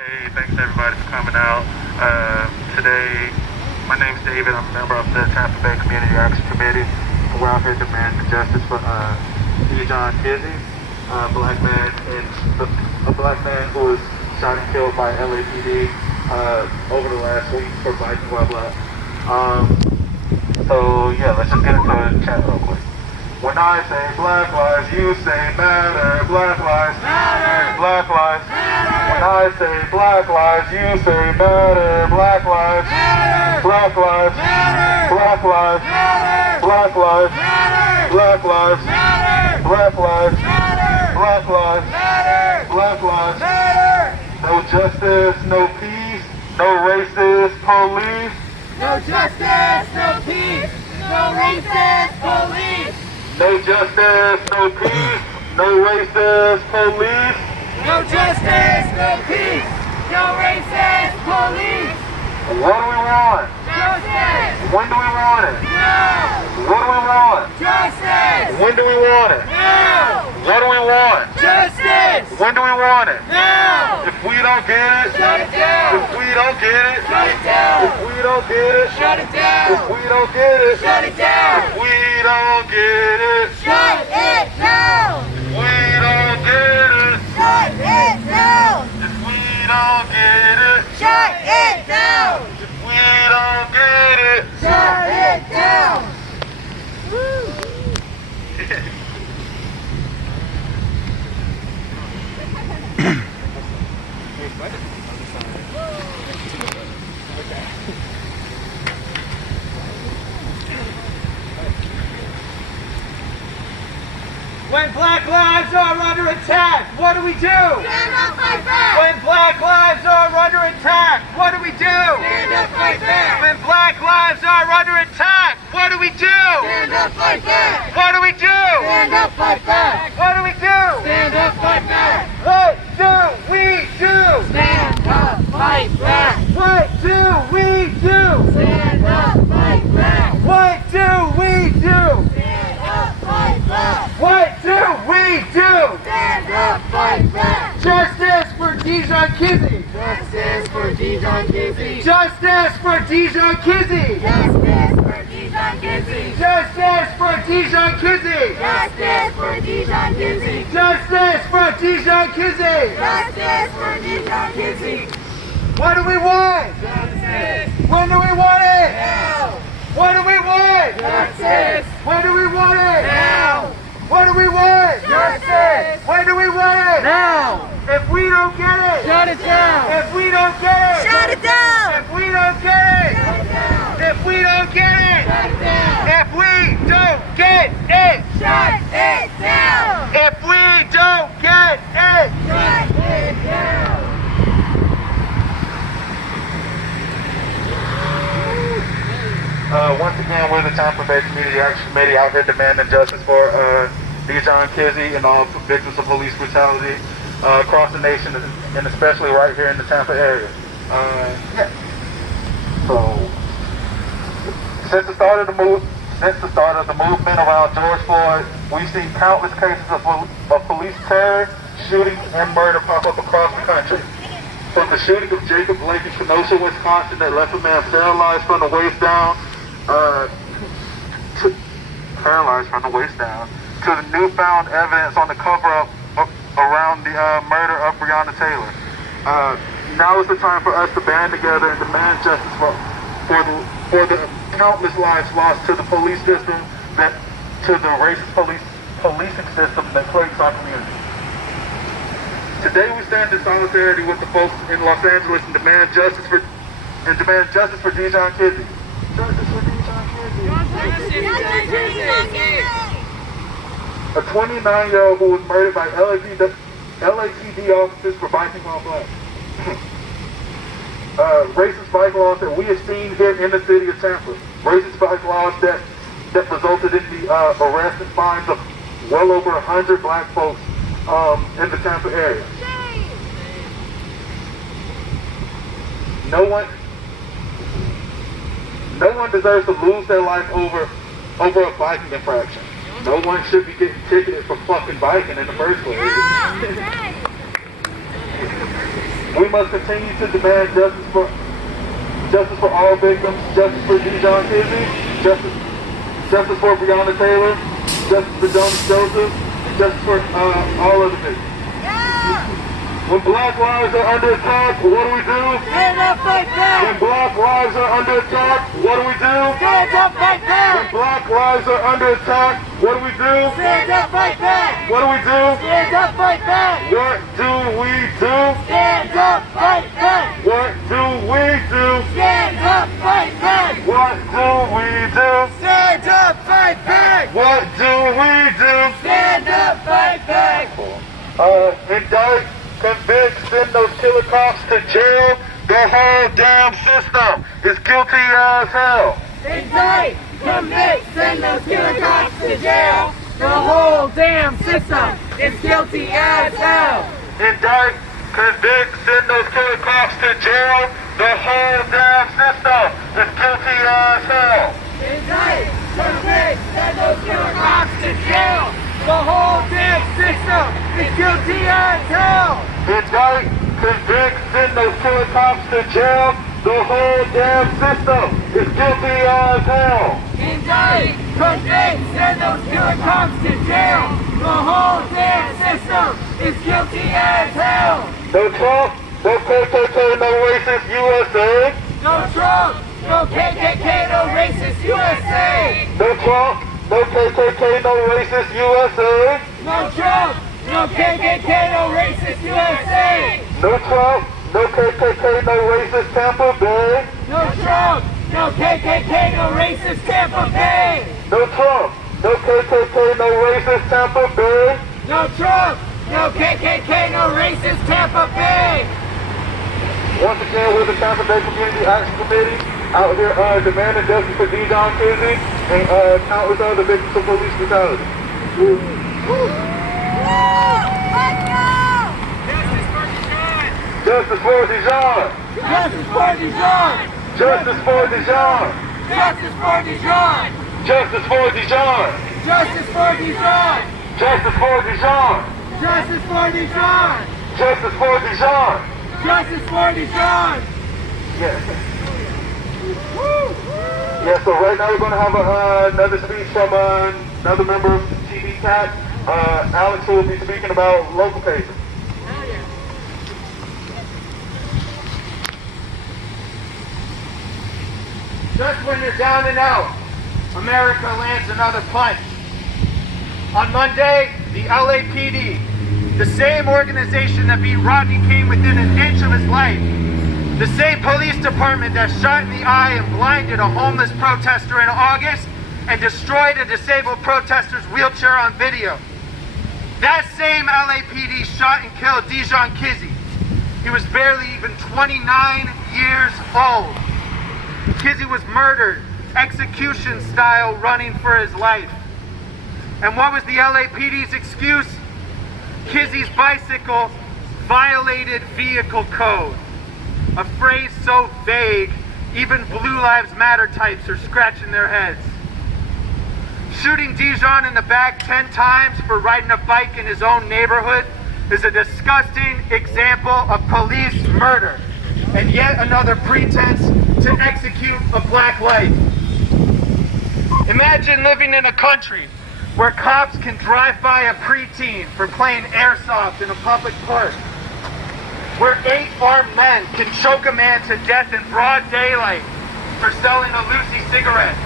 Hey, thanks everybody for coming out. Today, my name's David. I'm a member of the Tampa Bay Community Action Committee. We're out here demanding justice for John Kizzy, a black man who was shot and killed by LAPD over the last week for biking while black. So yeah, let's just get into the chat real quick. When I say black lives, you say matter. Black lives matter. Black lives matter. When I say black lives, you say matter. Black lives matter. Black lives matter. Black lives matter. Black lives matter. Black lives matter. Black lives matter. Black lives matter. Black lives matter. No justice, no peace, no racist police. No justice, no peace, no racist police. No justice, no peace, no racist police. No justice, no peace, no racist police. What do we want? Justice. When do we want it? Now. What do we want? Justice. When do we want it? Now. What do we want? Justice. When do we want it? Now. If we don't get it, Shut it down. if we don't get it, Shut it down. if we don't get it, Shut it down. if we don't get it, Shut it down. if we don't get it, Shut it down. we don't get it, Shut it down. if we don't get it, Shut it down. if we don't get it. Shut it down. When black lives are under attack, what do we do? Stand up, fight back. When black lives are under attack, what do we do? Stand up, fight back. When black lives are under attack, what do we do? Stand up, fight back. What do we do? Stand up, fight back. What do we do? Stand up, fight back. What do we do? Stand up, fight back. What do we do? Stand up, fight back. What do we do? Stand up, fight back. What do we do? Stand up, fight back. Justice for Dijon Kizzy! Justice for Dijon Kizzy. Justice for Dijon Kizzy! Justice for Dijon Kizzy. Justice for Dijon Kizzy! Justice for Dijon Kizzy. Justice for Dijon Kizzy! Justice for Dijon Kizzy. What do we want? Justice. When do we want it? Now. What do we want? Justice. When do we want it? Now. What do we want? Justice. When do we want it? Now. If we don't get it. Shut it down. If we don't get it. Shut it down. If we don't get it. Shut it down. If we don't get it. Shut it down. If we don't get it. Shut it down. If we don't get it. Shut it down. Once again, we're the Tampa Bay Community Action Committee out here demanding justice for Dijon Kizzy and all victims of police brutality across the nation, and especially right here in the Tampa area. Yeah. So, since the start of the movement around George Floyd, we've seen countless cases of police terror, shooting, and murder pop up across the country. From the shooting of Jacob Blake in Kenosha, Wisconsin, that left a man paralyzed from the waist down, to the newfound evidence on the cover-up around the murder of Breonna Taylor. Now is the time for us to band together and demand justice for the countless lives lost to the police system, to the racist policing system that plagues our community. Today we stand in solidarity with the folks in Los Angeles and demand justice for Dijon Kizzy. Justice for Dijon Kizzy. A 29-year-old who was murdered by LAPD officers for biking while black. Racist bike laws that we have seen here in the city of Tampa. Racist bike laws that resulted in the arrest and fines of well over 100 black folks in the Tampa area. No one deserves to lose their life over a biking infraction. No one should be getting ticketed for fucking biking in the first place. We must continue to demand justice for all victims, justice for Dijon Kizzy, justice for Breonna Taylor, justice for Jonas Joseph, justice for all of the victims. When black lives are under attack, what do we do? Stand up, fight back! When black lives are under attack, what do we do? Stand up, fight When back! black lives are under attack, what do we do? Stand up, fight back! What do we do? Stand up, fight back! What do we do? Stand up, fight back! What do we do? Stand up, fight back! What do we do? Stand up, fight back! What do we do? Stand up, fight back! Indict, convict, send those killer cops to jail. The whole damn system is guilty as hell. Indict, convict, send those killer cops to jail. The whole damn system is guilty as hell. Indict, convict, send those killer cops to jail. The whole damn system is guilty as hell. Indict, convict, send those killer cops to jail. The whole damn system is guilty as hell. Indict, convict, send those killer cops to jail. The whole damn system is guilty as hell. Indict, convict, send those killer cops to jail. The whole damn system is guilty as hell. No Trump, no KKK, no racist USA. No Trump, no KKK, no racist USA. No Trump, no KKK, no racist USA. No Trump, no KKK, no racist USA. No Trump, no KKK, no racist Tampa Bay. No Trump, no KKK, no racist Tampa Bay. No Trump, no KKK, no racist Tampa Bay. No Trump, no KKK, no racist Tampa Bay. Once again, we're the Tampa Bay Community Action Committee out here demanding justice for Dijon Kizzy and countless other victims of police brutality. Justice for Dijon! Justice for Dijon! Justice for Dijon! Justice for Dijon! Justice for Dijon! Justice for Dijon! Justice for Dijon! Justice for Dijon! Justice for Dijon! Justice for Dijon! Yeah, so right now we're going to have another speech from another member of TV Cat, Alex, who will be speaking about local cases. Just when you're down and out, America lands another punch. On Monday, the LAPD, the same organization that beat Rodney King within an inch of his life, the same police department that shot in the eye and blinded a homeless protester in August and destroyed a disabled protester's wheelchair on video. That same LAPD shot and killed Dijon Kizzy. He was barely even 29 years old. Kizzy was murdered, execution style, running for his life. And what was the LAPD's excuse? Kizzy's bicycle violated vehicle code. A phrase so vague, even Blue Lives Matter types are scratching their heads. Shooting Dijon in the back 10 times for riding a bike in his own neighborhood is a disgusting example of police murder, and yet another pretense to execute a black life. Imagine living in a country where cops can drive by a preteen for playing airsoft in a public park, where 8 armed men can choke a man to death in broad daylight for selling a Lucy cigarette,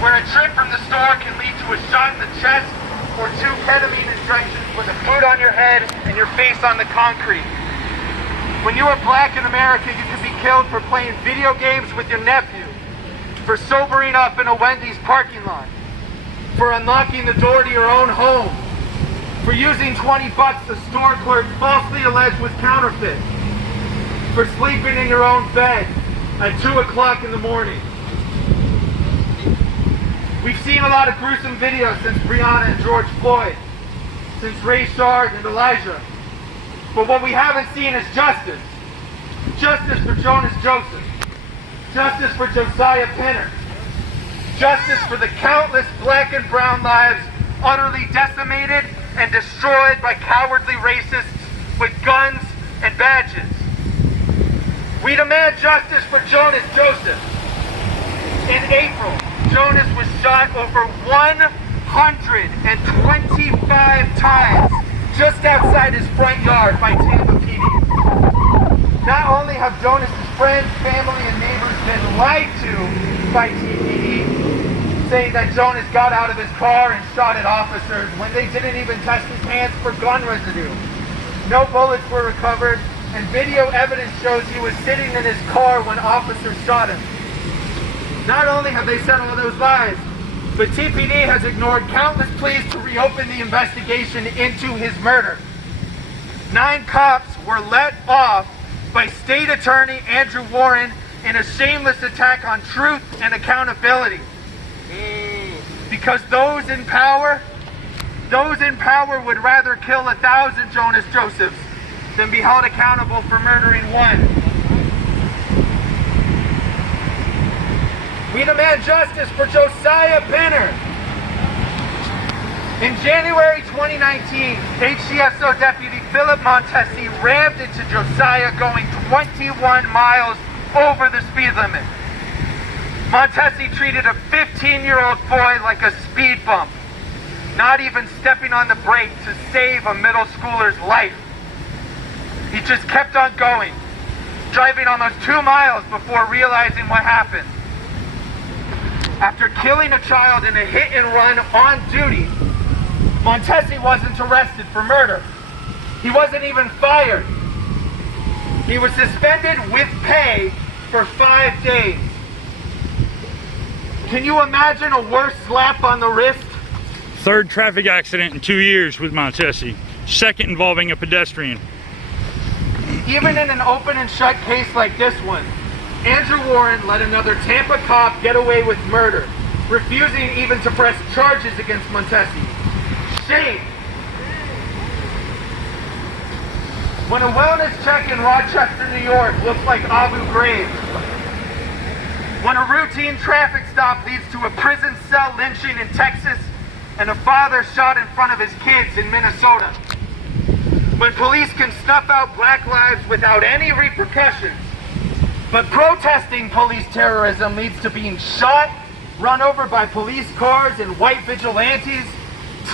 where a trip from the store can lead to a shot in the chest or 2 ketamine injections with a boot on your head and your face on the concrete. When you were black in America, you could be killed for playing video games with your nephew, for sobering up in a Wendy's parking lot, for unlocking the door to your own home, for using 20 bucks the store clerk falsely alleged was counterfeit, for sleeping in your own bed at 2 o'clock in the morning. We've seen a lot of gruesome videos since Breonna and George Floyd, since Ray Shard and Elijah. But what we haven't seen is justice. Justice for Jonas Joseph. Justice for Josiah Pinner. Justice for the countless black and brown lives utterly decimated and destroyed by cowardly racists with guns and badges. We demand justice for Jonas Joseph. In April, Jonas was shot over 125 times just outside his front yard by Tampa PD. Not only have Jonas's friends, family, and neighbors been lied to by TPD, saying that Jonas got out of his car and shot at officers when they didn't even test his hands for gun residue. No bullets were recovered, and video evidence shows he was sitting in his car when officers shot him. Not only have they said all those lies, but TPD has ignored countless pleas to reopen the investigation into his murder. 9 cops were let off by State Attorney Andrew Warren in a shameless attack on truth and accountability. Because those in power would rather kill 1,000 Jonas Josephs than be held accountable for murdering one. We demand justice for Josiah Benner. In January 2019, HCSO Deputy Philip Montesi rammed into Josiah going 21 miles over the speed limit. Montesi treated a 15-year-old boy like a speed bump, not even stepping on the brake to save a middle schooler's life. He just kept on going, driving almost 2 miles before realizing what happened. After killing a child in a hit and run on duty, Montesi wasn't arrested for murder. He wasn't even fired. He was suspended with pay for 5 days. Can you imagine a worse slap on the wrist? 3rd traffic accident in 2 years with Montesi. 2nd involving a pedestrian. Even in an open and shut case like this one, Andrew Warren let another Tampa cop get away with murder, refusing even to press charges against Montesi. Shame! When a wellness check in Rochester, New York looks like Abu Ghraib, when a routine traffic stop leads to a prison cell lynching in Texas, and a father shot in front of his kids in Minnesota, when police can snuff out black lives without any repercussions, but protesting police terrorism leads to being shot, run over by police cars and white vigilantes,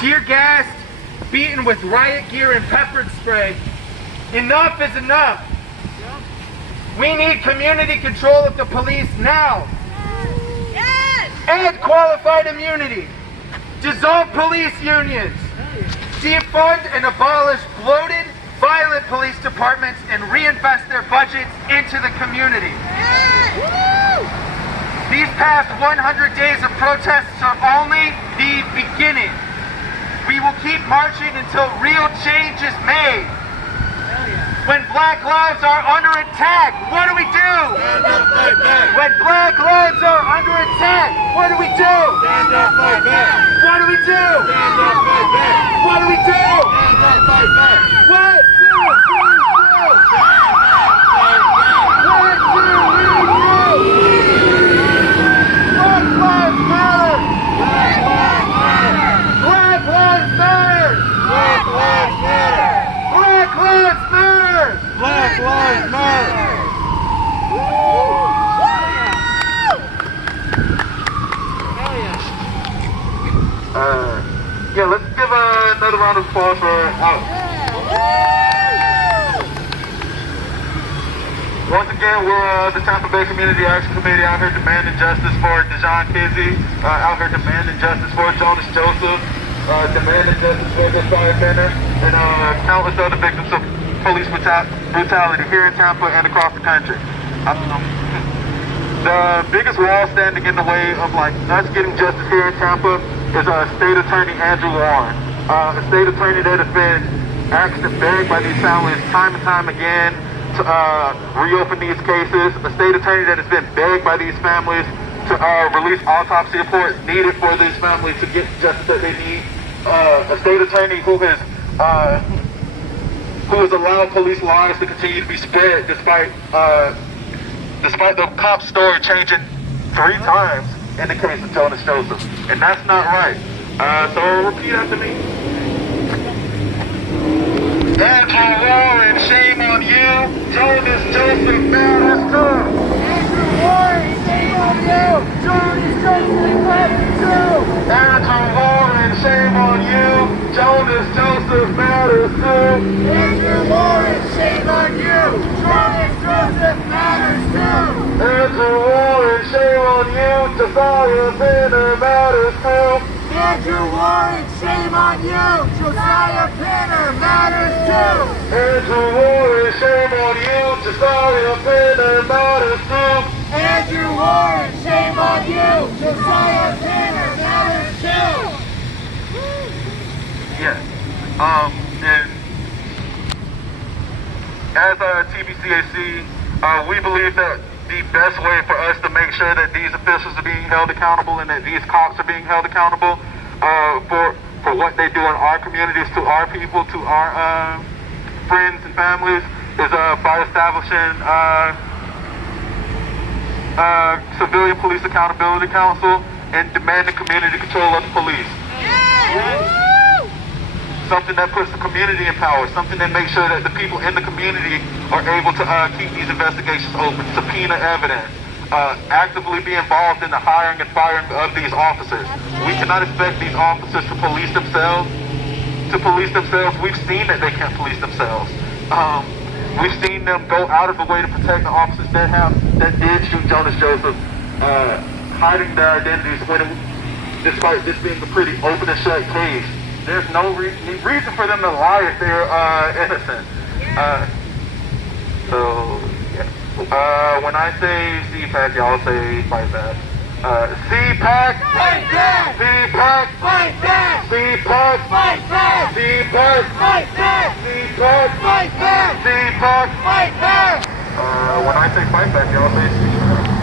tear gassed, beaten with riot gear and pepper spray. Enough is enough. We need community control of the police now. Yes! And qualified immunity. Dissolve police unions. Defund and abolish bloated, violent police departments and reinvest their budgets into the community. These past 100 days of protests are only the beginning. We will keep marching until real change is made. When black lives are under attack, what do we do? Stand up, fight back. When black lives are under attack, what do we do? Stand up, fight back. What do we do? Stand up, fight back. What do we do? Stand up, fight back. 1, 2, 3, go! Black lives matter. Yeah, let's give another round of applause for Alex. Once again, we're the Tampa Bay Community Action Committee out here demanding justice for Dejon Kizzy, out here demanding justice for Jonas Joseph, demanding justice for Josiah Benner, and countless other victims of police brutality here in Tampa and across the country. The biggest wall standing in the way of us getting justice here in Tampa is State Attorney Andrew Warren, a state attorney that has been asked and begged by these families time and time again to reopen these cases, a state attorney that has been begged by these families to release autopsy reports needed for these families to get justice that they need, a state attorney who has allowed police lies to continue to be spread despite the cop story changing 3 times in the case of Jonas Joseph, and that's not right. So repeat after me. Andrew Warren, shame on you. Jonas Joseph matters too. Andrew Warren, shame on you. Jonas Joseph matters too. Andrew Warren, shame on you. Jonas Joseph matters too. Andrew Warren, shame on you. Jonas Joseph matters too. Andrew Warren, shame on you. Josiah Pinner matters too. Andrew Warren, shame on you. Josiah Pinner matters too. Andrew Warren, shame on you. Josiah Pinner matters too. Andrew Warren, shame on you. Josiah Pinner matters too. Yes. And as a TBCAC, we believe that the best way for us to make sure that these officials are being held accountable and that these cops are being held accountable for what they do in our communities, to our people, to our friends and families, is by establishing Civilian Police Accountability Council and demanding community control of the police. Something that puts the community in power, something that makes sure that the people in the community are able to keep these investigations open, subpoena evidence, actively be involved in the hiring and firing of these officers. We cannot expect these officers to police themselves. We've seen that they can't police themselves. We've seen them go out of the way to protect the officers that did shoot Jonas Joseph, hiding their identities despite this being a pretty open and shut case. There's no reason for them to lie if they're innocent. When I say CPAC, y'all say fight back. CPAC! Fight back! CPAC! Fight back! CPAC! Fight back! CPAC! Fight back! CPAC! Fight back! CPAC! Fight back! When I say fight back, y'all say CPAC.